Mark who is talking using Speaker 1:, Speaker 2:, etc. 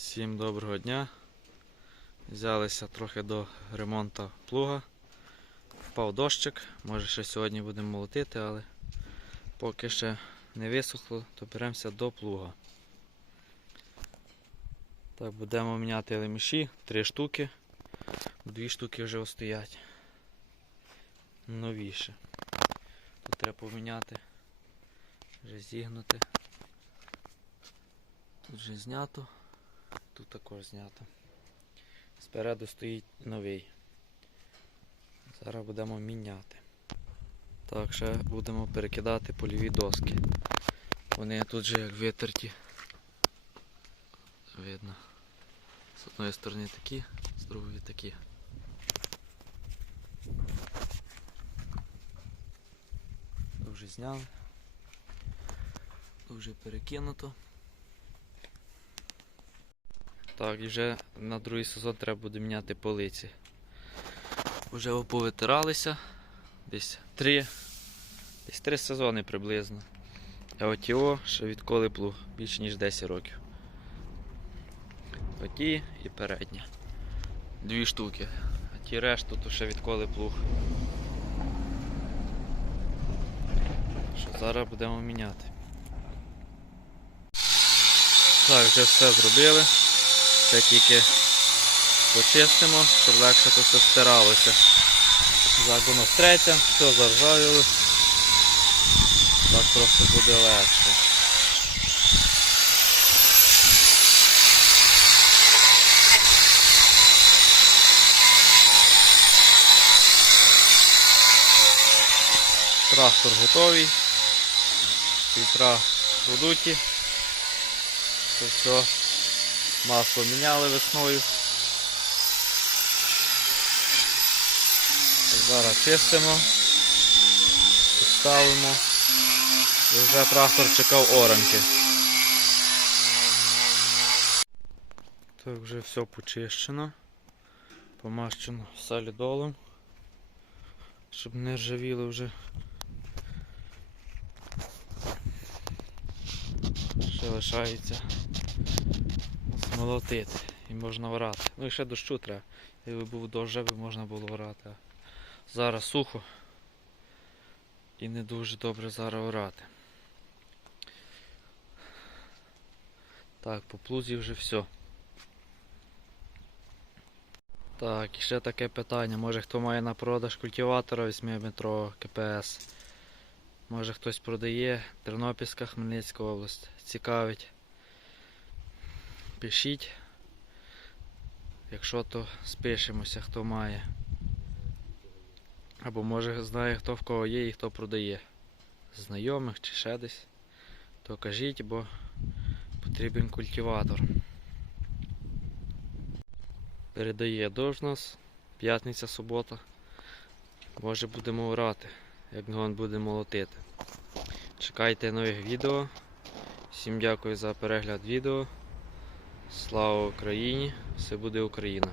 Speaker 1: Всім доброго дня. Взялися трохи до ремонту плуга. Впав дощик, може ще сьогодні будемо молотити, але поки ще не висохло, то беремося до плуга. Так, будемо міняти леміші, три штуки. Дві штуки вже стоять. Новіше. Тут треба поміняти. Вже зігнути. Тут вже знято. Тут також знято. Спереду стоїть новий. Зараз будемо міняти. Так, ще будемо перекидати польові доски. Вони тут же як витерті. Видно. З одної сторони такі, з другої такі. Тут вже зняли. Тут вже перекинуто. Так, і вже на другий сезон треба буде міняти полиці. Вже повитиралися. Десь три. Десь три сезони приблизно. А от його ще відколи плуг більше ніж 10 років. Оті і передня. Дві штуки. А ті решту то ще відколи плуг. Що зараз будемо міняти. Так, вже все зробили. Це тільки почистимо, щоб легше то все стиралося. Так воно втретя, все заржавіло. Так просто буде легше. Трактор готовий. Фільтра продуті. Це все Масло міняли весною. Зараз чистимо, поставимо. І вже трактор чекав оранки. Так, вже все почищено. Помащено солідолом, щоб не ржавіло вже. Ще лишається молотити і можна орати. Ну і ще дощу треба. Якби був дощ, вже б можна було орати. А зараз сухо і не дуже добре зараз орати. Так, по плузі вже все. Так, і ще таке питання. Може хто має на продаж культиватора 8-метрового КПС. Може хтось продає Тернопільська Хмельницька область. Цікавить. Пишіть. Якщо то спишемося, хто має. Або може знає хто в кого є і хто продає. Знайомих чи ще десь. То кажіть, бо потрібен культиватор. Передає дощ нас. П'ятниця, субота. Може будемо орати, як гон буде молотити. Чекайте нових відео. Всім дякую за перегляд відео. Слава Україні! Все буде Україна!